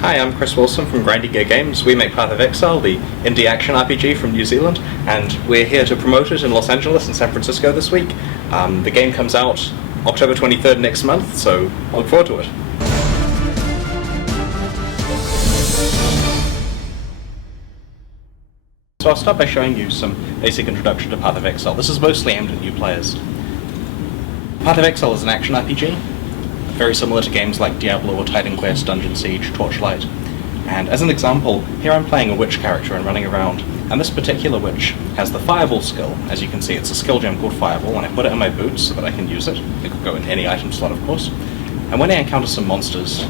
Hi, I'm Chris Wilson from Grindy Gear Games. We make Path of Exile, the indie action RPG from New Zealand, and we're here to promote it in Los Angeles and San Francisco this week. The game comes out October 23rd next month, so look forward to it. So I'll start by showing you some basic introduction to Path of Exile. This is mostly aimed at new players. Path of Exile is an action RPG, very similar to games like Diablo or Titan Quest, Dungeon Siege, Torchlight. And as an example, here I'm playing a witch character and running around, and this particular witch has the Fireball skill. As you can see, it's a skill gem called Fireball, and I put it in my boots so that I can use it. It could go in any item slot, of course. And when I encounter some monsters,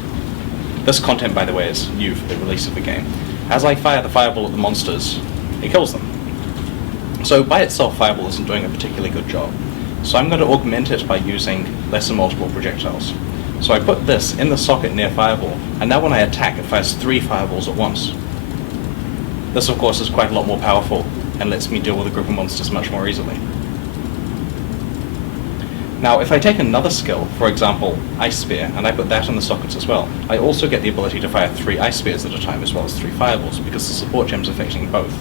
this content, by the way, is new for the release of the game. As I fire the Fireball at the monsters, it kills them. So by itself, Fireball isn't doing a particularly good job. So I'm going to augment it by using lesser multiple projectiles. So I put this in the socket near Fireball, and now when I attack, it fires 3 fireballs at once. This, of course, is quite a lot more powerful and lets me deal with a group of monsters much more easily. Now, if I take another skill, for example, Ice Spear, and I put that in the sockets as well, I also get the ability to fire 3 Ice Spears at a time as well as 3 fireballs, because the support gem's affecting both.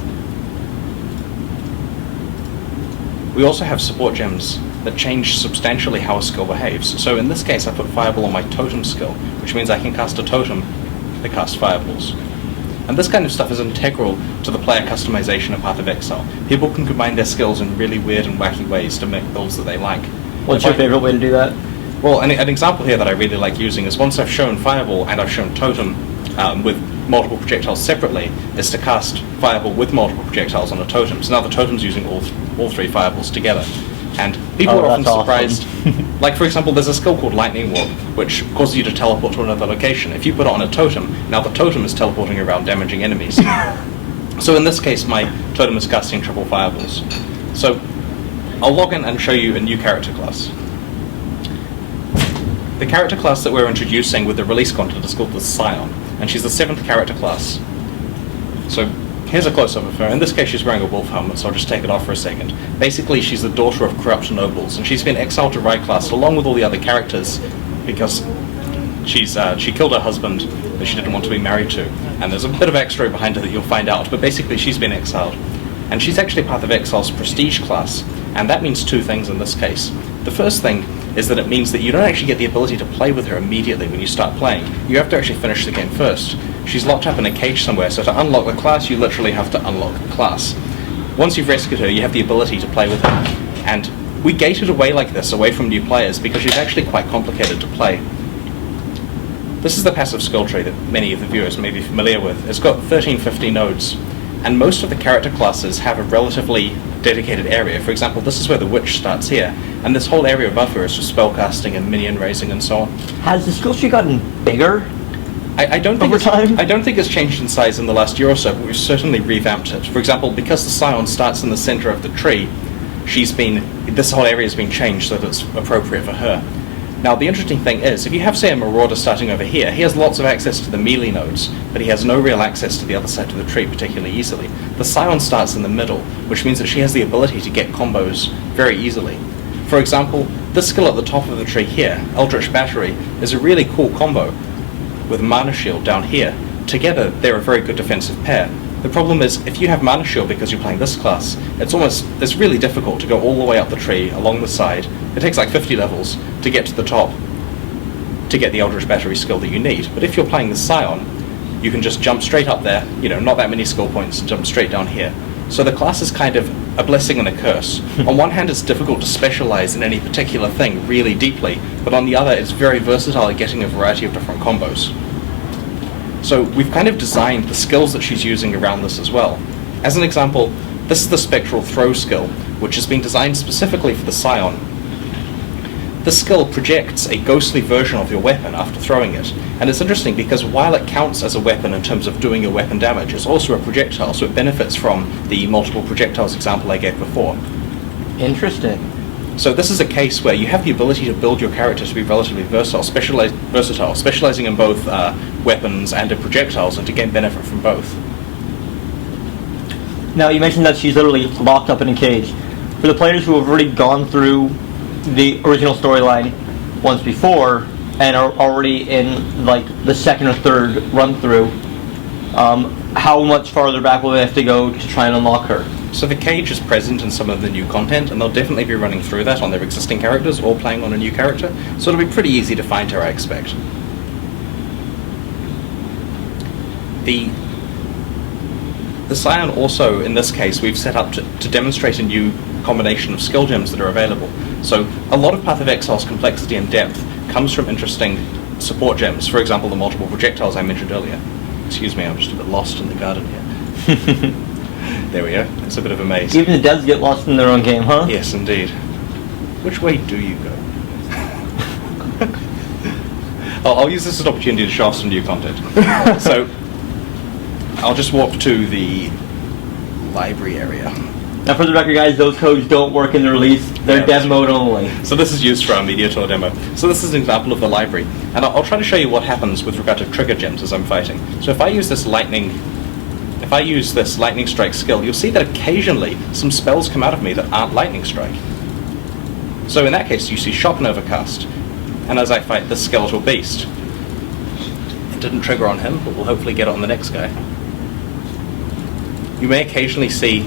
We also have support gems that change substantially how a skill behaves. So in this case, I put Fireball on my Totem skill, which means I can cast a Totem that casts Fireballs. And this kind of stuff is integral to the player customization of Path of Exile. People can combine their skills in really weird and wacky ways to make builds that they like. What's your favorite way to do that? Well, an example here that I really like using is once I've shown Fireball and I've shown Totem with multiple projectiles separately, is to cast Fireball with multiple projectiles on a Totem. So now the Totem's using all 3 Fireballs together. And people are often surprised. Awesome. Like, for example, there's a skill called Lightning Warp, which causes you to teleport to another location. If you put it on a Totem, now the Totem is teleporting around, damaging enemies. So in this case, my Totem is casting triple Fireballs. So I'll log in and show you a new character class. The character class that we're introducing with the release content is called the Scion, and she's the 7th character class. So here's a close-up of her. In this case, she's wearing a wolf helmet, so I'll just take it off for a second. Basically, she's the daughter of corrupt nobles, and she's been exiled to Ryclast along with all the other characters because she killed her husband that she didn't want to be married to. And there's a bit of backstory behind her that you'll find out, but basically she's been exiled. And she's actually Path of Exile's prestige class, and that means 2 things in this case. The first thing is that it means that you don't actually get the ability to play with her immediately when you start playing. You have to actually finish the game first. She's locked up in a cage somewhere, so to unlock the class, you literally have to unlock the class. Once you've rescued her, you have the ability to play with her. And we gated away like this, away from new players, because she's actually quite complicated to play. This is the passive skill tree that many of the viewers may be familiar with. It's got 1350 nodes, and most of the character classes have a relatively dedicated area. For example, this is where the witch starts here, and this whole area above her is for spellcasting and minion raising and so on. Has the skill tree gotten bigger? I don't think it's changed in size in the last year or so, but we've certainly revamped it. For example, because the Scion starts in the center of the tree, this whole area has been changed so that it's appropriate for her. Now, the interesting thing is, if you have, say, a Marauder starting over here, he has lots of access to the melee nodes, but he has no real access to the other side of the tree particularly easily. The Scion starts in the middle, which means that she has the ability to get combos very easily. For example, this skill at the top of the tree here, Eldritch Battery, is a really cool combo with Mana Shield down here. Together, they're a very good defensive pair. The problem is, if you have Mana Shield because you're playing this class, it's really difficult to go all the way up the tree, along the side. It takes like 50 levels to get to the top to get the Eldritch Battery skill that you need. But if you're playing the Scion, you can just jump straight up there, not that many skill points, and jump straight down here. So the class is kind of a blessing and a curse. On one hand, it's difficult to specialize in any particular thing really deeply, but on the other, it's very versatile at getting a variety of different combos. So we've kind of designed the skills that she's using around this as well. As an example, this is the Spectral Throw skill, which has been designed specifically for the Scion. This skill projects a ghostly version of your weapon after throwing it, and it's interesting because while it counts as a weapon in terms of doing your weapon damage, it's also a projectile, so it benefits from the multiple projectiles example I gave before. Interesting. So this is a case where you have the ability to build your character to be relatively versatile, specializing in both weapons and in projectiles, and to gain benefit from both. Now, you mentioned that she's literally locked up in a cage. For the players who have already gone through the original storyline once before, and are already in like the second or third run through, how much farther back will they have to go to try and unlock her? So the cage is present in some of the new content, and they'll definitely be running through that on their existing characters or playing on a new character, so it'll be pretty easy to find her, I expect. The Scion also, in this case, we've set up to demonstrate a new combination of skill gems that are available. So a lot of Path of Exile's complexity and depth comes from interesting support gems. For example, the multiple projectiles I mentioned earlier. Excuse me, I'm just a bit lost in the garden here. There we go. It's a bit of a maze. Even the devs get lost in their own game, huh? Yes, indeed. Which way do you go? I'll use this as an opportunity to show off some new content. So, I'll just walk to the library area. Now, for the record, guys, those codes don't work in the release. They're dev mode only. So this is used for our media tour demo. So this is an example of the library. And I'll try to show you what happens with regard to trigger gems as I'm fighting. So if I use this lightning strike skill, you'll see that occasionally some spells come out of me that aren't lightning strike. So in that case, you see Shock Nova cast. And as I fight this skeletal beast, it didn't trigger on him, but we'll hopefully get it on the next guy. You may occasionally see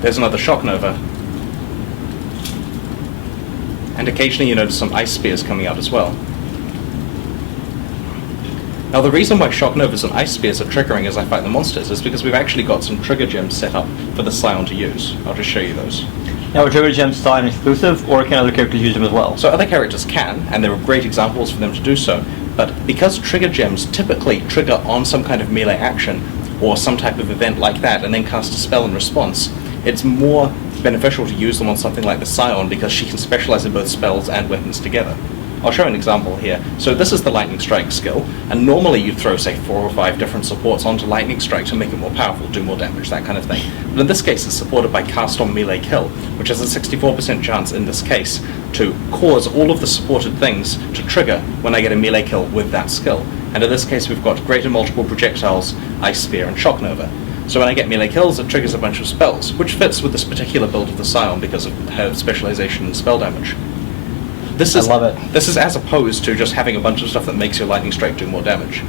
there's another Shock Nova. And occasionally you notice some ice spears coming out as well. Now the reason why Shock Novas and ice spears are triggering as I fight the monsters is because we've actually got some trigger gems set up for the Scion to use. I'll just show you those. Now, are trigger gems Scion exclusive, or can other characters use them as well? So other characters can, and there are great examples for them to do so, but because trigger gems typically trigger on some kind of melee action, or some type of event like that, and then cast a spell in response, it's more beneficial to use them on something like the Scion because she can specialize in both spells and weapons together. I'll show an example here. So this is the Lightning Strike skill, and normally you'd throw, say, 4 or 5 different supports onto Lightning Strike to make it more powerful, do more damage, that kind of thing. But in this case, it's supported by Cast on Melee Kill, which has a 64% chance in this case to cause all of the supported things to trigger when I get a melee kill with that skill. And in this case, we've got Greater Multiple Projectiles, Ice Spear, and Shock Nova. So when I get melee kills, it triggers a bunch of spells, which fits with this particular build of the Scion because of her specialization in spell damage. I love it. This is as opposed to just having a bunch of stuff that makes your Lightning Strike do more damage.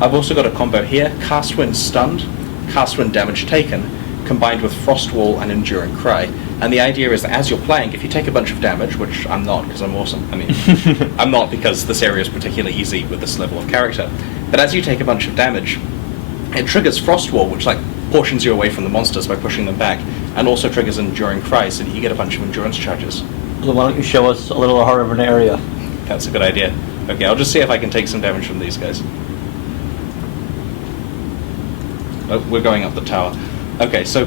I've also got a combo here, Cast Wind Stunned, Cast Wind Damage Taken, combined with Frost Wall and Enduring Cry. And the idea is that as you're playing, if you take a bunch of damage, which I'm not because I'm awesome, I'm not because this area is particularly easy with this level of character, but as you take a bunch of damage, it triggers Frost Wall, which portions you away from the monsters by pushing them back, and also triggers Enduring Cry, so that you get a bunch of endurance charges. So why don't you show us a little harder of an area? That's a good idea. Okay, I'll just see if I can take some damage from these guys. Oh, we're going up the tower. Okay, so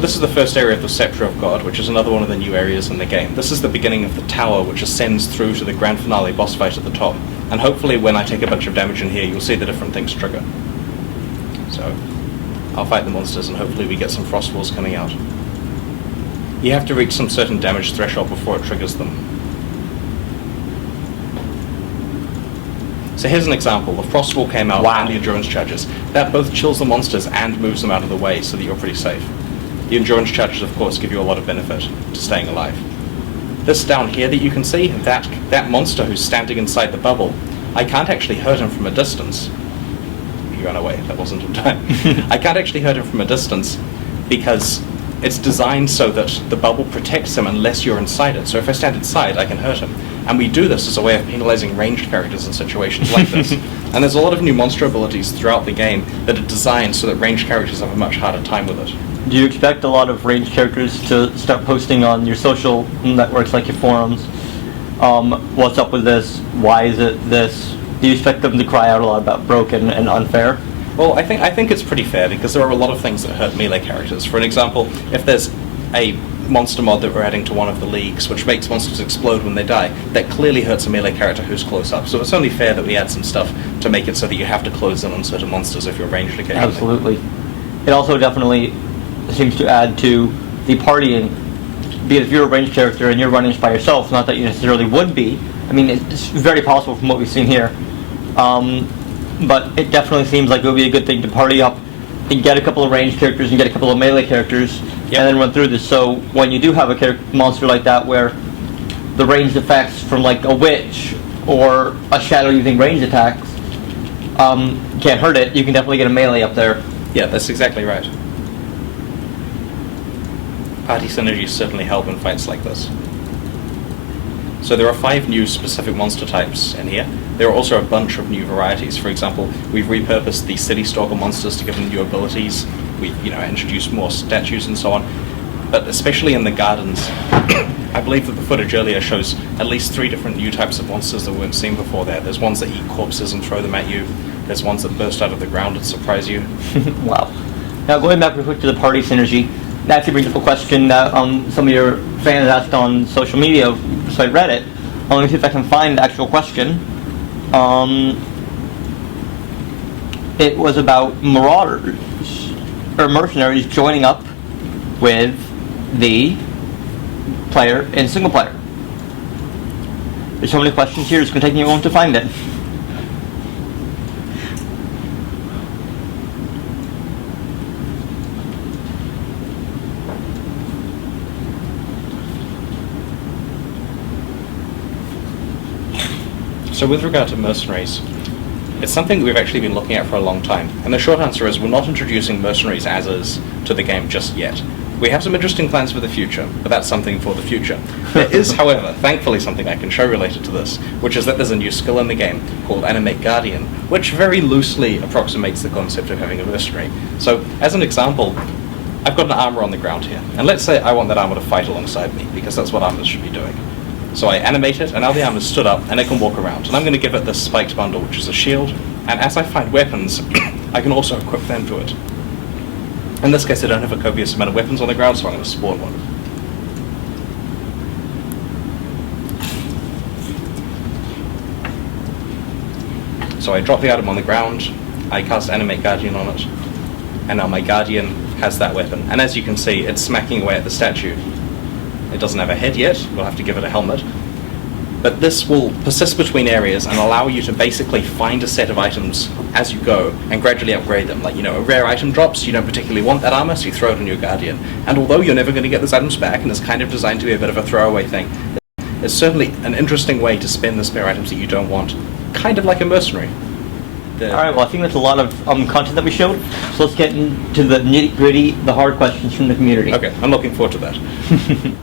this is the first area of the Scepter of God, which is another one of the new areas in the game. This is the beginning of the tower, which ascends through to the grand finale boss fight at the top. And hopefully when I take a bunch of damage in here, you'll see the different things trigger. So I'll fight the monsters and hopefully we get some frost walls coming out. You have to reach some certain damage threshold before it triggers them. So here's an example. The frost wall came out and the endurance charges. That both chills the monsters and moves them out of the way so that you're pretty safe. The endurance charges, of course, give you a lot of benefit to staying alive. This down here that you can see, that monster who's standing inside the bubble, I can't actually hurt him from a distance. He ran away, that wasn't in time. I can't actually hurt him from a distance because it's designed so that the bubble protects him unless you're inside it. So if I stand inside, I can hurt him. And we do this as a way of penalizing ranged characters in situations like this. And there's a lot of new monster abilities throughout the game that are designed so that ranged characters have a much harder time with it. Do you expect a lot of ranged characters to start posting on your social networks like your forums? What's up with this? Why is it this? Do you expect them to cry out a lot about broken and unfair? Well, I think it's pretty fair because there are a lot of things that hurt melee characters. For an example, if there's a monster mod that we're adding to one of the leagues, which makes monsters explode when they die, that clearly hurts a melee character who's close up. So it's only fair that we add some stuff to make it so that you have to close in on certain monsters if you're ranged occasionally. Absolutely. It also definitely seems to add to the partying, because if you're a ranged character and you're running by yourself, not that you necessarily would be, I mean, it's very possible from what we've seen here, but it definitely seems like it would be a good thing to party up and get a couple of ranged characters and get a couple of melee characters, and then run through this. So when you do have a monster like that where the ranged effects from like a witch or a shadow using ranged attacks can't hurt it, you can definitely get a melee up there. Yeah, that's exactly right. Party synergies certainly help in fights like this. So there are 5 new specific monster types in here. There are also a bunch of new varieties. For example, we've repurposed the City Stalker monsters to give them new abilities. We've introduced more statues and so on. But especially in the gardens, I believe that the footage earlier shows at least 3 different new types of monsters that weren't seen before there. There's ones that eat corpses and throw them at you. There's ones that burst out of the ground and surprise you. Wow. Now going back real quick to the party synergy, that actually brings up a question that some of your fans asked on social media, so I read it. Let me see if I can find the actual question. It was about marauders, or mercenaries joining up with the player in single player. There's so many questions here, it's going to take me a moment to find it. So with regard to mercenaries, it's something we've actually been looking at for a long time. And the short answer is we're not introducing mercenaries as is to the game just yet. We have some interesting plans for the future, but that's something for the future. There is, however, thankfully something I can show related to this, which is that there's a new skill in the game called Animate Guardian, which very loosely approximates the concept of having a mercenary. So, as an example, I've got an armor on the ground here, and let's say I want that armor to fight alongside me, because that's what armors should be doing. So I animate it, and now the armor's stood up, and it can walk around. And I'm going to give it this spiked bundle, which is a shield, and as I find weapons, I can also equip them to it. In this case, I don't have a copious amount of weapons on the ground, so I'm going to spawn one. So I drop the item on the ground, I cast Animate Guardian on it, and now my Guardian has that weapon. And as you can see, it's smacking away at the statue. It doesn't have a head yet, we'll have to give it a helmet. But this will persist between areas and allow you to basically find a set of items as you go and gradually upgrade them. Like, a rare item drops, you don't particularly want that armor, so you throw it on your Guardian. And although you're never going to get those items back, and it's kind of designed to be a bit of a throwaway thing, it's certainly an interesting way to spend the spare items that you don't want. Kind of like a mercenary. Alright, well I think that's a lot of content that we showed, so let's get into the nitty-gritty, the hard questions from the community. Okay, I'm looking forward to that.